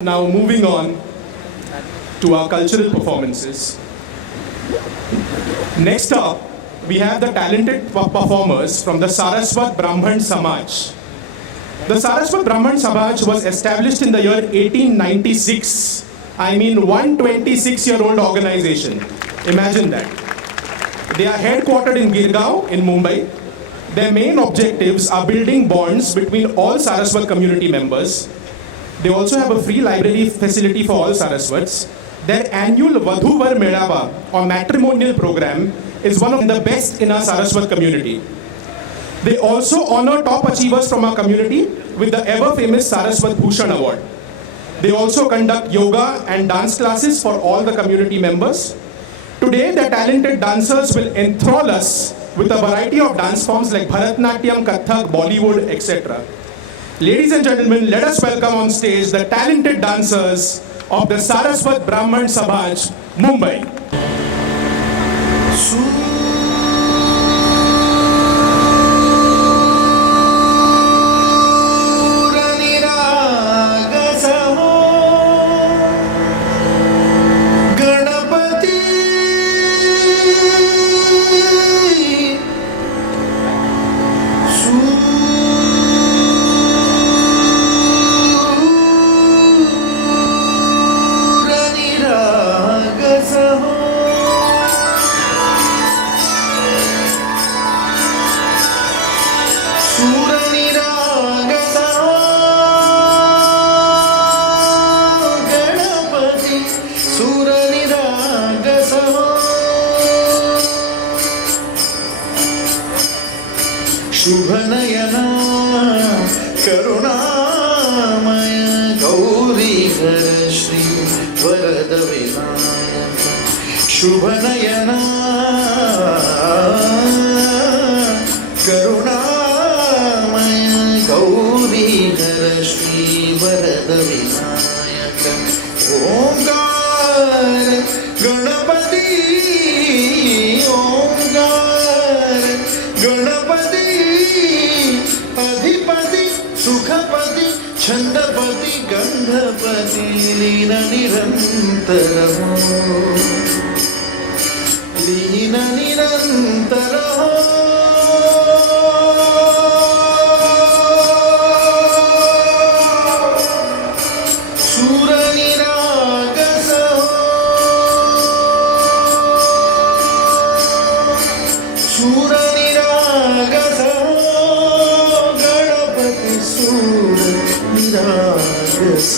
Now moving on to our cultural performances. Next up, we have the talented performers from the Saraswat Brahman Samaj. The Saraswat Brahman Samaj was established in the year 1896. I mean 126-year-old organization. Imagine that. They are headquartered in Girgaon in Mumbai. Their main objectives are building bonds between all Saraswat community members. They also have a free library facility for all Saraswats. Their annual Vadhuvar Melava or matrimonial program is one of the best in our Saraswat community. They also honor top achievers from our community with the ever-famous Saraswat Bhushan Award. They also conduct yoga and dance classes for all the community members. Today, the talented dancers will enthrall us with a variety of dance forms like Bharatnatyam, Kathak, Bollywood, etc. Ladies and gentlemen, let us welcome on stage the talented dancers of the Saraswat Brahman Samaj, Mumbai. शुभनयना करुणामय गौरीधर श्री वरद विनायक शुभनयना करुणामय गौरीधर श्री वरद विनायक ओंकार गणपति ओंकार गणपति अधिपति सुखपति छंदपति गंधपति लीन निरंतर हो लीन निरंतर हो सूर निरागस हो सूर निरागस निरागस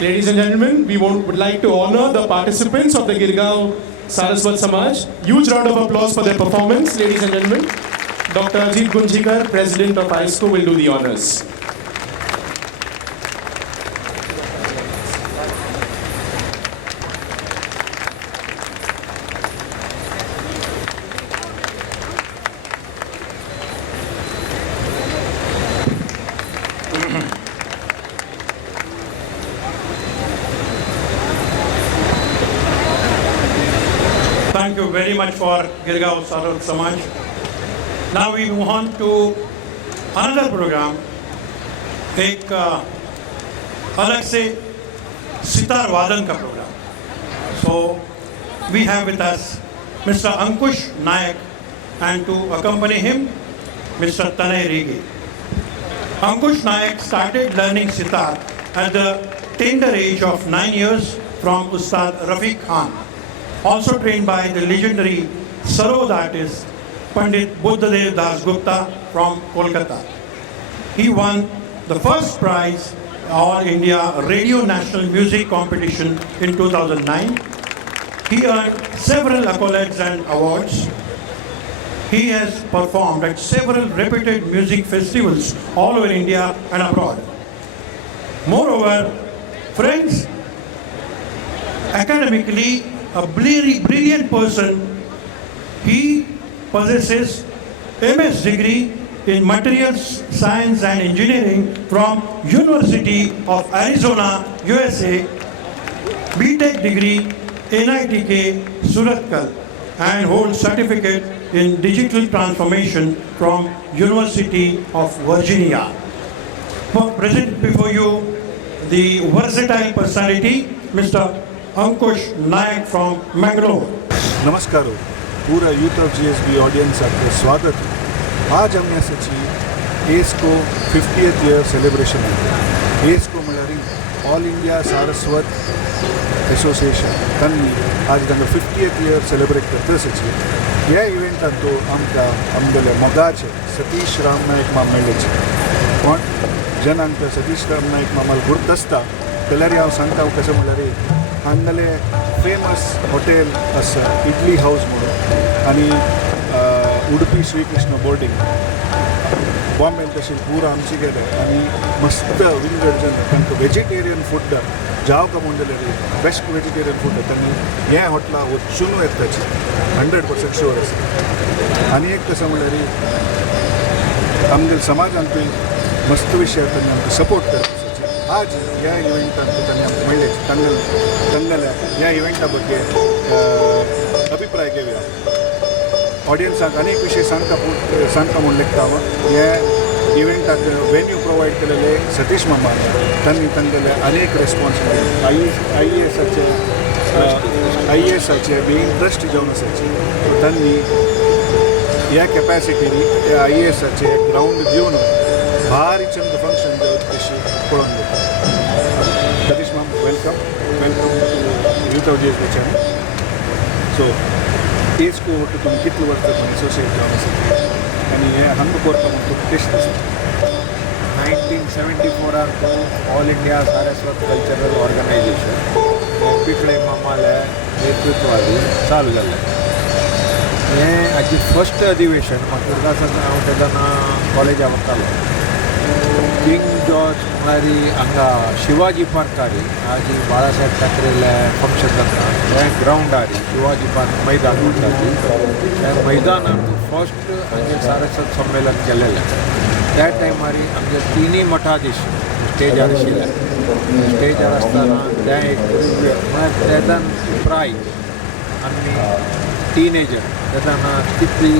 Ladies and gentlemen, we would like to honor the participants of the Girgaon Saraswat Samaj. Huge round of applause for their performance, ladies and gentlemen. Dr. Ajit Gunjikar, President of ISCO, will do the honors. Thank you very much for Girgaon Saraswat Samaj. Now we move on to another program. एक अलग से सितार वादन का programme. So we have with us Mr. Ankush Nayak and to accompany him Mr. Tanay Rigi. Ankush Nayak started learning sitar at the tender age of 9 years from Ustad Rafiq Khan. Also trained by the legendary Sarod artist Pandit Buddhadev Das Gupta from Kolkata. He won the first prize All India Radio National Music Competition in 2009. He earned several accolades and awards. He has performed at several reputed music festivals all over India and abroad. Moreover, friends, academically a brilliant person, he possesses MS degree in Materials Science and Engineering from University of Arizona, USA, BTech degree NITK Suratkal, and holds certificate in Digital Transformation from University of Virginia. Present before you the versatile personality, Mr. Ankush Nayak from Mangalore. नमस्कार पूरा youth of GSB audience आपका स्वागत है. आज आम्ही आसाची एस्को 50th year celebration आहे. एस्को म्हळ्यार all India Saraswat association त्यांनी आज तांकां 50th ईयर सेलिब्रेट करता आसाची. ह्या इव्हेंटान तो आमगेले मोगाचे सतीश राम नायक मामेलेचे पण जेन्ना आमकां सतीश राम नायक मामाल गुर्त आसता जाल्यार हांव सांगता कशें म्हळ्यार हांगले फेमस हॉटेल आसा इडली हाऊस म्हणून आनी उडपी श्रीकृष्ण बोर्डिंग बॉम्बे तशें पुरो आमचे गेले आनी मस्त विंगड तांकां वेजिटेरियन फूड जावं म्हणून जाल्यार बेस्ट वेजिटेरियन फूड तांणी हे हॉटेला वचून येताची 100% शुअर आसा. आनी एक कसं म्हणल्यार आमगे समाजान मस्त विशय तांणी आमकां सपोर्ट करता. आज ह्या इव्हेंटान तांणी आमकां म्हणले तांगेल्या ह्या इव्हेंटा बद्दे अभिप्राय घेवया. ऑडियन्साक अनेक विशय सांगता म्हूण लेखता हांव. हे इव्हेंटाक वेन्यू प्रोवायड केलेले सतीश मामा तांणी तांगेले अनेक रेस्पॉन्सिबिलिटी IASचे बीन ट्रस्ट जावन आसाचे तांणी ह्या कॅपॅसिटीनी त्या IASचे ग्राउंड घेवन भारी चंद फंक्शन जावं तशी पळोवन घेता. सतीश माम welcome to youth of GSB channel. So ASCO तुमी कितले वर्सां तुमी एसोसिएट जावन आसा आनी हे हांगा करता म्हूण तुका कशें दिसता? 1974 तो all India Saraswat cultural organisation Pikale मामाल्या नेतृत्वादी चालू जाल्लें. हें हाची फर्स्ट अधिवेशन म्हाका आसा हांव तेन्ना कॉलेजाक वतालो. किंग जॉर्ज म्हळ्यार हांगा शिवाजी पार्कारी आज बाळासाहेब ठाकरेले फंक्शन जाता हे ग्रावंडार शिवाजी पार्क मैदान म्हणटा त्या मैदानाक फर्स्ट हांगे सारस्वत संमेलन केलेलें. त्या टायमार आमचे तिनूय मठाधीश स्टेजार आशिल्ले. स्टेजार आसतना त्या एक म्हळ्यार तेदान प्रायज आमी टिनेजर तेन्ना कितली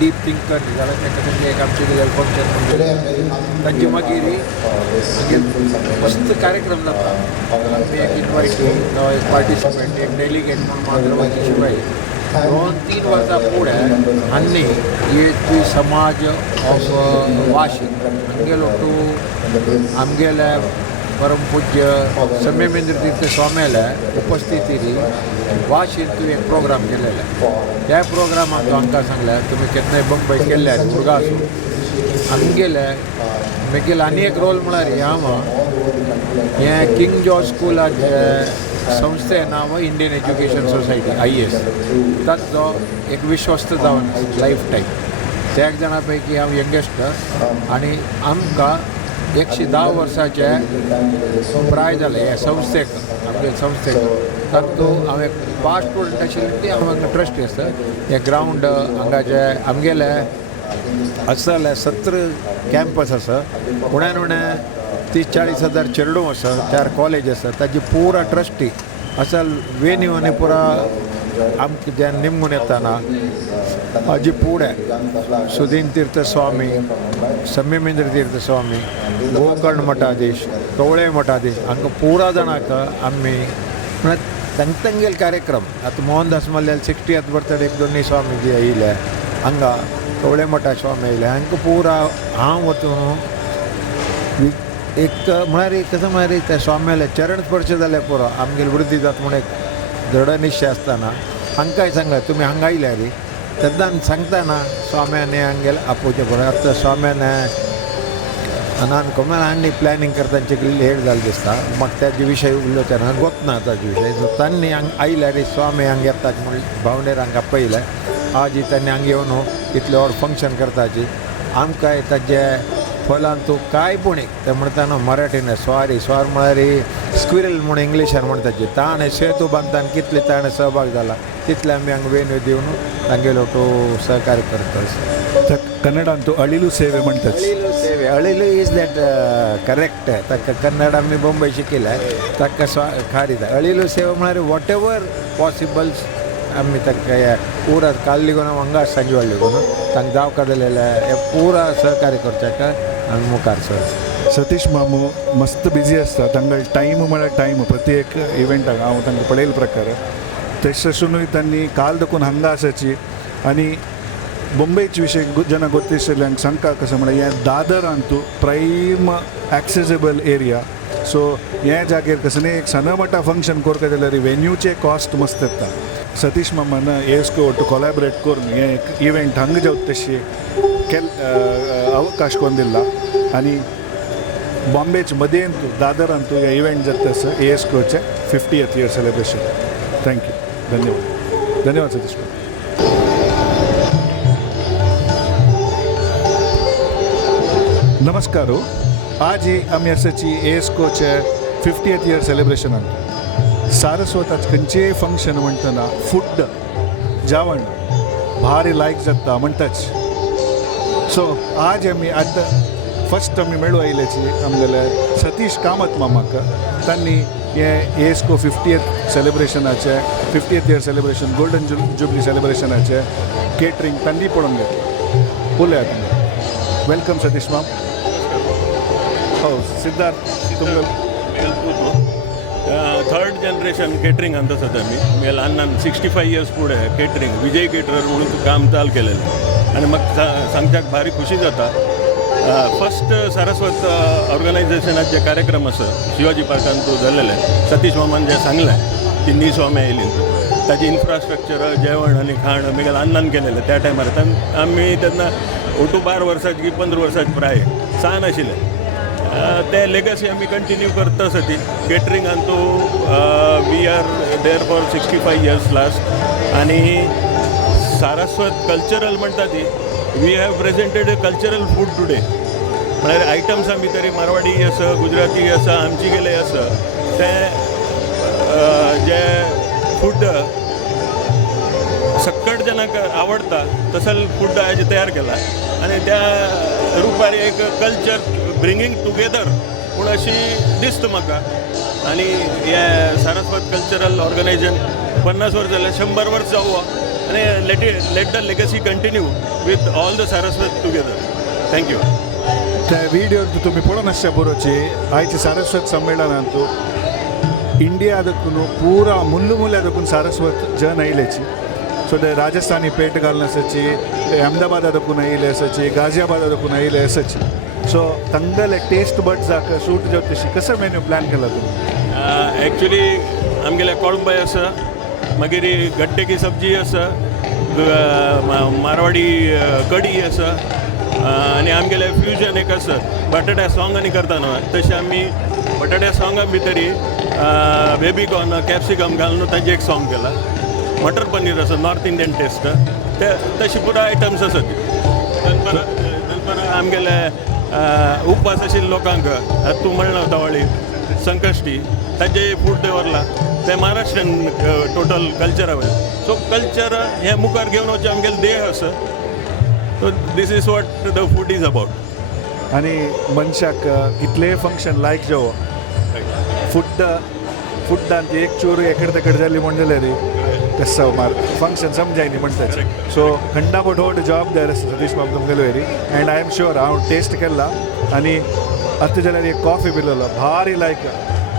डीप थिंकर जाल्यार ताका तेंचे एक आमचे कितें फंक्शन तांचे मागीर मस्त कार्यक्रम जाता. आमी एक इन्वायटी जावं एक पार्टिसिपेंट एक डेलिगेट म्हणून माद्रवाची शिवाय 2-3 वर्सां फुडें आनी ये समाज ऑफ वाशीक आमगेलो टू आमगेले परम पूज्य सम्यमेंद्र तीर्थ स्वाम्याले उपस्थितीनी वाशीन तूं एक प्रोग्राम केलेले. त्या प्रोग्रामाक हांकां सांगलें तुमी केन्नाय बंबय केल्ल्यार भुरगां आसूं आमगेले मुगेल आनी एक रोल म्हळ्यार हें किंग जॉर्ज स्कूलाचे संस्थे नांव इंडियन एज्युकेशन सोसायटी IES ताचो एक विश्वस्त जावन लायफ टायम त्या एक जाणां पैकी हांव यंगेस्ट आनी आमकां 110 वर्साचे प्राय जालें हे संस्थेक आमगे संस्थेक तातूंत हांव एक पास्ट स्टुडंट आशिल्लें ती हांव हांगा ट्रस्टी आसा हे ग्रावंड हांगाचे आमगेले आसले 17 कॅम्पस आसा उण्यान उणें 30-40 हजार चेडूं आसा 4 कॉलेज आसा ताजी पुरा ट्रस्टी असा वेन्यू आनी पुरा आमकां जे निमून येताना हाजी फुडें सुदीन तीर्थ स्वामी समीमेंद्र तीर्थ स्वामी गोकर्ण मठाधीश कवळे मठाधीश हांकां पुरा जाणांक आमी म्हळ्यार तांगेल कार्यक्रम आतां मोहनदास मल्ल्याल 60th बर्थडेक दोनी स्वामीजी येयले हांगा कवळे मठा स्वामी येयले हांकां पुरा हांव वचून एक म्हळ्यार कसं म्हळ्यार त्या स्वाम्याले चरण स्पर्श जाले पुरो आमगेली वृद्धी जाता म्हूण एक दृढ निश्चय आसतना हांकांय सांगा तुमी हांगा आयल्या रे तेन्ना सांगतना स्वाम्याने हांगेले आपोवचें पडलें आतां स्वाम्याने आनी कमल आनी प्लॅनिंग करतांचे लेट जालें दिसता म्हाका त्याचे विशय उलोवचेना गोतना ताजे विशय सो तांणी हांगा आयल्या रे स्वामी हांगा येतात म्हूण भावनेर हांगा पयलें आज तांणी हांगा येवन इतलें व्हड फंक्शन करताची आमकांय ताजे फलान तूं कांय पूण ते म्हणटाना मराठीन स्वार म्हळ्यार स्क्विरल म्हूण इंग्लिशान म्हणटाची ताणें सेतू बांदताना कितले ताणें सहभाग जाला तितले आमी हांगा वेन्यू दिवन तांगेलो तो सहकार्य करता कन्नडान तूं अळिलू सेवे म्हणटात अळिलू सेवे अळिलू इज दॅट करेक्ट ताका कन्नड आमी बॉम्बे शिकिल्ले ताका खारीता अळिलू सेवे म्हळ्यार वॉट एवर पॉसिबल्स आमी ताका पुरा काल्ली गोन हांगा सांजे वाडली गोन तांकां जावका जालेले हे पुरा सहकार्य करच्याक आमी मुखार सर सतीश मामू मस्त बिजी आसता तांकां टायम म्हळ्यार टायम प्रत्येक इव्हेंटाक हांव तांकां पळयले प्रकार तेश आसूनय तांणी काल देखून हांगा आसाची आनी बॉम्बेचे विशय जेन्ना गोत्तिशिल्ल्यांक सांगता कशें म्हळ्यार हें दादरान तूं प्रायम एक्सेसिबल एरिया सो हे जागेर कसं न्ही एक सनमटा फंक्शन करता जाल्यार वेन्यूचे कॉस्ट मस्त येता सतीश मामान एस्को टू कोलॅबरेट करून हे एक इव्हेंट हांगा जावं तशी अवकाश करून दिला आनी बॉम्बेचे मदेन तूं दादरान तूं हे इव्हेंट जाता आसा एस्कोचे 50th इयर सेलिब्रेशन थँक्यू धन्यवाद सतीश मामा नमस्कार आज ही आमी आसाची एस्कोचे 50th इयर सेलिब्रेशनाक सारस्वताच खंयचेय फंक्शन म्हणटना फूड जेवण भारी लायक जाता म्हणटाच सो आज आमी आतां फर्स्ट आमी मेळू आयल्याची आमगेले सतीश कामत मामाक तांणी हे एस्को 50th सेलिब्रेशनाचे 50th year celebration golden jubilee सेलिब्रेशनाचे केटरिंग तांणी पळोवन घेतलें उलयात वेलकम सतीश माम हो सिद्धार्थ तुमकां थर्ड जनरेशन केटरिंग आमचं सध्या मी ल्हान 65 इयर्स पुढे केटरिंग विजय केटरर म्हणून काम चालू केलेलं आणि मग सांगच्याक भारी खुशी जाता फर्स्ट सारस्वत ऑर्गनायझेशनाचे कार्यक्रम असं शिवाजी पार्कान तो जाल्लेले सतीश मामान जे सांगलें तिन्नी स्वामी आयली ताजी इन्फ्रास्ट्रक्चर जेवण आणि खाण आमी ल्हान केलेलं त्या टायमार आमी तेन्ना 12 वर्साची 15 वर्साची प्राय सान आशिल्ले ते लेगसी आमी कंटिन्यू करता आसा ती केटरिंगान तो we are there for 65 years last आनी सारस्वत कल्चरल म्हणटा ती we have presented cultural food today म्हळ्यार आयटम्स आमी तरी मारवाडी आसा गुजराती आसा आमची गेले आसा ते जे फूड सक्कट जनाक आवडटा तसल फूड आज तयार केला आणि त्या रुपार एक कल्चर ब्रिंगींग टुगेदर पूण अशी दिसता म्हाका आनी हे सारस्वत कल्चरल ऑर्गनायझेशन 50 वर्स जाल्यार 100 वर्स जावो आनी let the legacy continue with all the Saraswat together thank you त्या व्हिडिओ तुम्ही पळोवन आसच्या बरोची आयच्या सारस्वत संमेलनांत इंडिया देखून पुरा मुल्लू मुल्या देखून सारस्वत जन आयल्याची सो ते राजस्थानी पेट घालून आसाची अहमदाबादा देखून आयले आसाची गाजियाबादा देखून आयले आसाची सो तांगेले टेस्ट बड्साक सूट जावं तशी कसो मेन्यू प्लॅन केला तुम्ही एक्चुली आमगेले कोळंबाय आसा मागीर गड्डे की सब्जी आसा मारवाडी कडी आसा आनी आमगेले फ्युजन एक आसा बटाट्या सॉंगांनी करता न्हू तशें आमी बटाट्या सॉंगा भितरी बेबी कॉर्न कॅप्सिकम घालून ताजें एक सॉंग केला मटर पनीर आसा नॉर्थ इंडियन टेस्ट ते तशी पुरो आयटम्स आसा ती दनपार आमगेले उपवास आशिल्ल्या लोकांक तूं म्हणला तवळी संकश्टी ताजें फूड दवरला ते महाराष्ट्रीयन टोटल कल्चरा वयल्यान सो कल्चर हें मुखार घेवन वचचें आमगेले देह आसा so this is what the food is about आनी मनशाक कितलेय फंक्शन लायक जेवो फुड्डांत एक चोर एकडे तेकडे जाली म्हण जाल्यार कसं मार फंक्शन समजाय न्ही म्हणटाच सो खंडापट व्हड जबाबदार आसा सतीश बाब तुमगेलो वेरी एंड आय एम श्युअर हांव टेस्ट केला आनी आतां जाल्यार एक कॉफी पिलोलो भारी लायक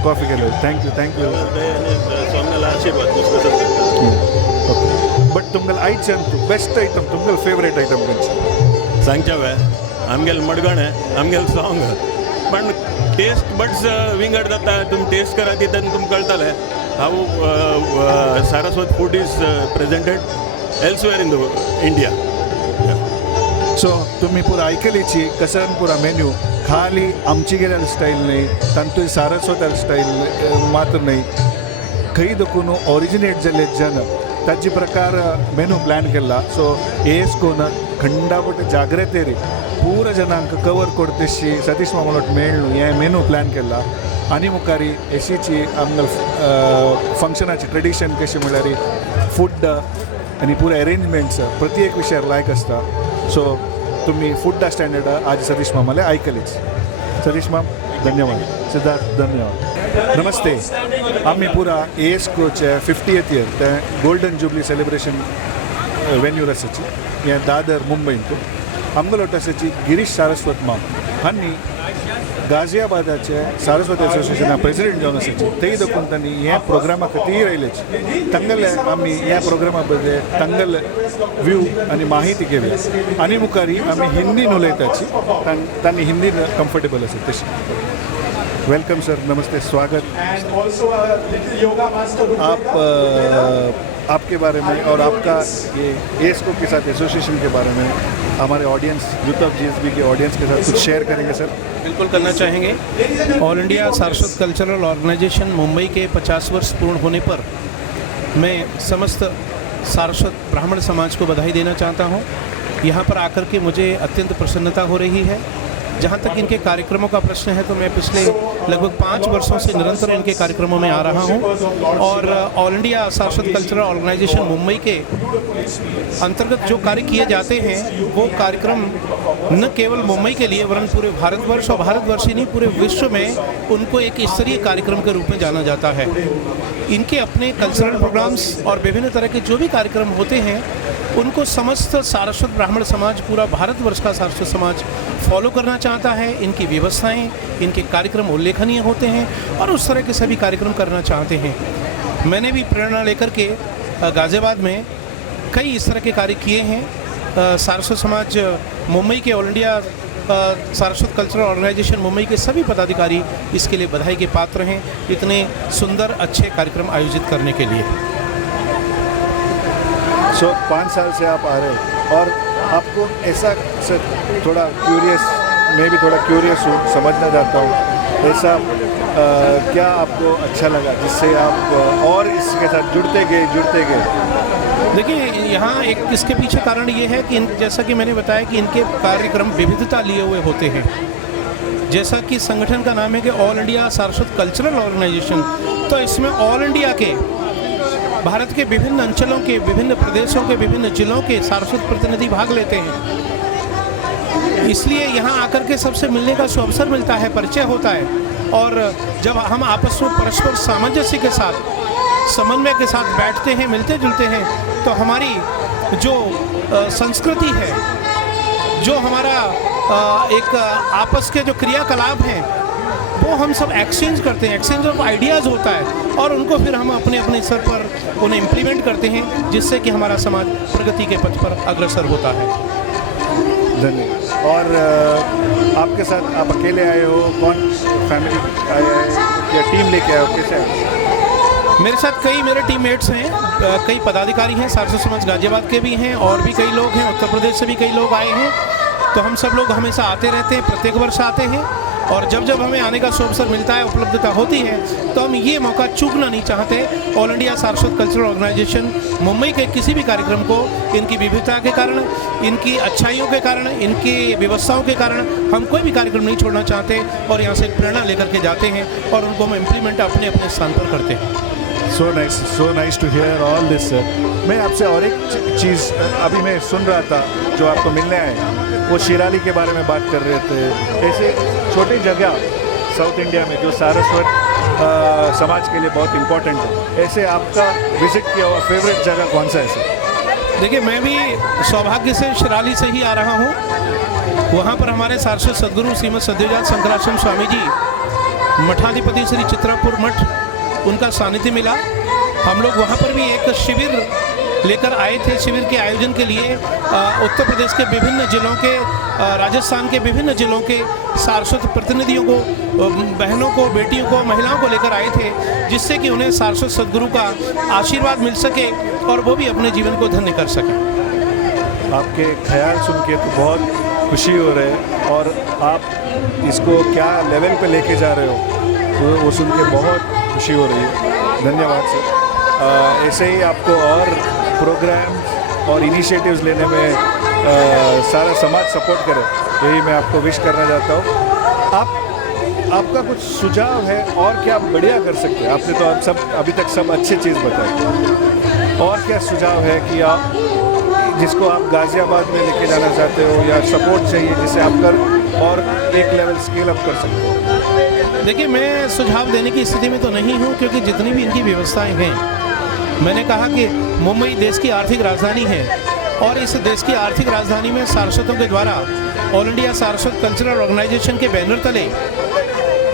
कॉफी केलो थँक्यू सॉंगाला आशिर्वाद ओके बट तुमगेलो आयच्यान तूं बेस्ट आयटम तुमगेलो फेवरेट आयटम खंयचे सांगच्या वे आमगेले मडगणें आमगेले सॉंग पण टेस्ट बड्स विंगड जाता तुमी टेस्ट करा तितून तुमकां कळटलें how Saraswat food is presented elsewhere in the India so तुम्ही पुरा आयकलीची कसन पुरा मेन्यू खाली आमची गेल्यार स्टाईल नाही तांतूय सारस्वत स्टाईल मात्र नाही खंय देखून ऑरिजिनेट जाल्ले जन ताचे प्रकार मेनू प्लॅन केला सो एस कोन खंडापट जाग्रतेरी पूर जनांक कवर करतेशी सतीश मामलोट मेळ्ळू हे मेनू प्लॅन केला आनी मुखारी एशीची आमगे फंक्शनाची ट्रेडिशन कशी म्हळ्यार फूड आनी पुरे अरेंजमेंट्स प्रत्येक विशयार लायक आसता सो तुम्ही फूड स्टँडर्ड आज सतीश मामाले आयकलीच सतीश माम धन्यवाद सिद्धार्थ धन्यवाद नमस्ते आम्ही पुरा एएसकोचे 50th इयर ते गोल्डन जुबली सेलिब्रेशन वेन्यूर आसाची हे दादर मुंबईन तू आमगेलो आसाची गिरीश सारस्वत माम हांणी गाजियाबादाचे सारस्वत एसोसिएशना प्रेसिडेंट जावन आसाची थंय देखून तांणी हे प्रोग्रामा खातीर आयलेची तांगेले आमी ह्या प्रोग्रामा बद्दल तांगेले व्यू आनी माहिती घेवया आनी मुखारी आमी हिंदीन उलयताची तांणी हिंदीन कम्फर्टेबल आसा तशी वेलकम सर नमस्ते स्वागत And also a little yoga master. आप आपके बारे में और आपका ये एस्को के साथ एसोसिएशन के बारे में हमारे ऑडियंस यूथ ऑफ जीएसबी के ऑडियंस के साथ कुछ शेयर करेंगे सर बिल्कुल करना चाहेंगे all India Saraswat cultural organisation Mumbai के 50 वर्ष पूर्ण होने पर मैं समस्त सारस्वत ब्राह्मण समाज को बधाई देना चाहता हूं। यहां पर आकर के मुझे अत्यंत प्रसन्नता हो रही है। जहां तक इनके कार्यक्रमों का प्रश्न है तो मैं पिछले लगभग 5 वर्षों से निरंतर इनके कार्यक्रमों में आ रहा हूं और all India Saraswat cultural organisation Mumbai के अंतर्गत जो कार्य किए जाते हैं वो कार्यक्रम न केवल मुंबई के लिए वरन पूरे भारतवर्ष और भारतवर्ष ही नहीं पूरे विश्व में उनको एक स्तरीय कार्यक्रम के रूप में जाना जाता है। इनके अपने कल्चरल प्रोग्राम्स और विभिन्न तरह के जो भी कार्यक्रम होते हैं उनको समस्त सारस्वत ब्राह्मण समाज पूरा भारतवर्ष का सारस्वत समाज फॉलो करना चाहता है। इनकी व्यवस्थाएं इनके कार्यक्रम उल्लेखनीय होते हैं और उस तरह के सभी कार्यक्रम करना चाहते हैं। मैंने भी प्रेरणा लेकर के गाज़ियाबाद में कई इस तरह के कार्य किए हैं। सारस्वत समाज मुंबई के all India Saraswat cultural organisation Mumbai के सभी पदाधिकारी इसके लिए बधाई के पात्र हैं इतने सुंदर अच्छे कार्यक्रम आयोजित करने के लिए। सो 5 साल से आप आ रहे हो और आपको ऐसा थोड़ा क्यूरियस मैं भी थोड़ा क्यूरियस हूँ समझना चाहता हूँ ऐसा क्या आपको अच्छा लगा जिससे आप और इसके साथ जुड़ते गए। देखिए यहाँ एक इसके पीछे कारण ये है कि जैसा कि मैंने बताया कि इनके कार्यक्रम विविधता लिए हुए होते हैं। जैसा कि संगठन का नाम है कि all India Saraswat cultural organisation, तो इसमें ऑल इंडिया के भारत के विभिन्न अंचलों के विभिन्न प्रदेशों के विभिन्न जिलों के सारस्वत प्रतिनिधि भाग लेते हैं। इसलिए यहाँ आकर के सबसे मिलने का अवसर मिलता है, परिचय होता है और जब हम आपस में परस्पर सामंजस्य के साथ समन्वय के साथ बैठते हैं मिलते जुलते हैं तो हमारी जो संस्कृति है जो हमारा एक आपस के जो क्रियाकलाप हैं वो हम सब एक्सचेंज करते हैं, एक्सचेंज ऑफ आइडियाज़ होता है और उनको फिर हम अपने अपने स्तर पर उन्हें इम्प्लीमेंट करते हैं जिससे कि हमारा समाज प्रगति के पथ पर अग्रसर होता है। धन्यवाद। और आपके साथ आप अकेले आए हो, कौन फैमिली आए हैं या टीम लेके आए हो, कैसे? मेरे साथ कई मेरे टीममेट्स हैं, कई पदाधिकारी हैं, सारस्वत समाज गाजियाबाद के भी हैं और भी कई लोग हैं, उत्तर प्रदेश से भी कई लोग आए हैं। तो हम सब लोग हमेशा आते रहते हैं, प्रत्येक वर्ष आते हैं, और जब जब हमें आने का अवसर मिलता है, उपलब्धता होती है, तो हम ये मौका चूकना नहीं चाहते। All India Saraswat cultural organisation Mumbai के किसी भी कार्यक्रम को इनकी विविधता के कारण, इनकी अच्छाइयों के कारण, इनकी व्यवस्थाओं के कारण हम कोई भी कार्यक्रम नहीं छोड़ना चाहते और यहाँ से प्रेरणा लेकर के जाते हैं और उनको हम इम्प्लीमेंट अपने अपने स्थान पर करते हैं। So nice to hear all this sir. मैं आपसे और एक चीज़ अभी मैं सुन रहा था, जो आपको मिलने आए, वो शिराली के बारे में बात कर रहे थे। ऐसे छोटी जगह साउथ इंडिया में जो सारस्वत समाज के लिए बहुत इम्पोर्टेंट है, ऐसे आपका विजिट किया हुआ फेवरेट जगह कौन सा है सर? देखिए, मैं भी सौभाग्य से शिराली से ही आ रहा हूँ। वहाँ पर हमारे सारस्वत सदगुरु श्रीमद सद्योजात शंकराश्रम स्वामी जी, मठाधिपति श्री चित्रापुर मठ, उनका सानिध्य मिला। हम लोग वहाँ पर भी एक शिविर लेकर आए थे। शिविर के आयोजन के लिए उत्तर प्रदेश के विभिन्न जिलों के, राजस्थान के विभिन्न जिलों के सारस्वत प्रतिनिधियों को, बहनों को, बेटियों को, महिलाओं को लेकर आए थे, जिससे कि उन्हें सारस्वत सदगुरु का आशीर्वाद मिल सके और वो भी अपने जीवन को धन्य कर सकें। आपके ख्याल सुन के तो बहुत खुशी हो रही है, और आप इसको क्या लेवल पे लेके जा रहे हो वो सुन के बहुत खुशी हो रही है। धन्यवाद सर। ऐसे ही आपको और प्रोग्राम और इनिशिएटिव्स लेने में सारा समाज सपोर्ट करे, यही मैं आपको विश करना चाहता हूँ। आपका कुछ सुझाव है और क्या बढ़िया कर सकते हैं? आपने तो आप सब अभी तक सब अच्छी चीज़ बताई, और क्या सुझाव है कि आप जिसको आप गाज़ियाबाद में लेके जाना चाहते हो, या सपोर्ट चाहिए जिसे आप कर और एक लेवल स्केल अप कर सकते हो? देखिए, मैं सुझाव देने की स्थिति में तो नहीं हूँ, क्योंकि जितनी भी इनकी व्यवस्थाएं हैं, मैंने कहा कि मुंबई देश की आर्थिक राजधानी है, और इस देश की आर्थिक राजधानी में सारस्वतों के द्वारा all India Saraswat cultural organisation के बैनर तले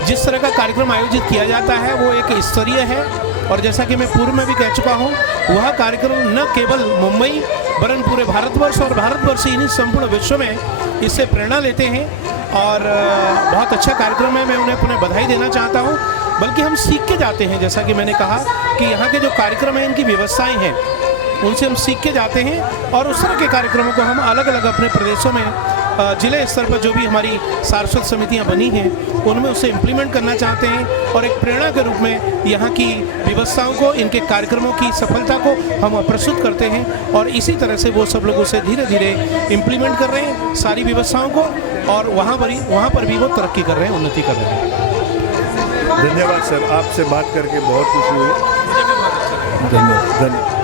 जिस तरह का कार्यक्रम आयोजित किया जाता है, वो एक स्तरीय है। और जैसा कि मैं पूर्व में भी कह चुका हूँ, वह कार्यक्रम न केवल मुंबई वरन पूरे भारतवर्ष और भारतवर्ष ही नहीं, संपूर्ण विश्व में इससे प्रेरणा लेते हैं, और बहुत अच्छा कार्यक्रम है। मैं उन्हें पुनः बधाई देना चाहता हूँ। बल्कि हम सीख के जाते हैं, जैसा कि मैंने कहा कि यहाँ के जो कार्यक्रम हैं, इनकी व्यवस्थाएं हैं, उनसे हम सीख के जाते हैं, और उस तरह के कार्यक्रमों को हम अलग अलग अपने प्रदेशों में, जिले स्तर पर जो भी हमारी सारस्वत समितियां बनी हैं, उनमें उसे इम्प्लीमेंट करना चाहते हैं, और एक प्रेरणा के रूप में यहाँ की व्यवस्थाओं को, इनके कार्यक्रमों की सफलता को हम प्रस्तुत करते हैं, और इसी तरह से वो सब लोग उसे धीरे धीरे इम्प्लीमेंट कर रहे हैं सारी व्यवस्थाओं को, और वहाँ पर भी वो तरक्की कर रहे हैं, उन्नति कर रहे हैं। धन्यवाद सर, आपसे बात करके बहुत खुशी हुई। धन्यवाद।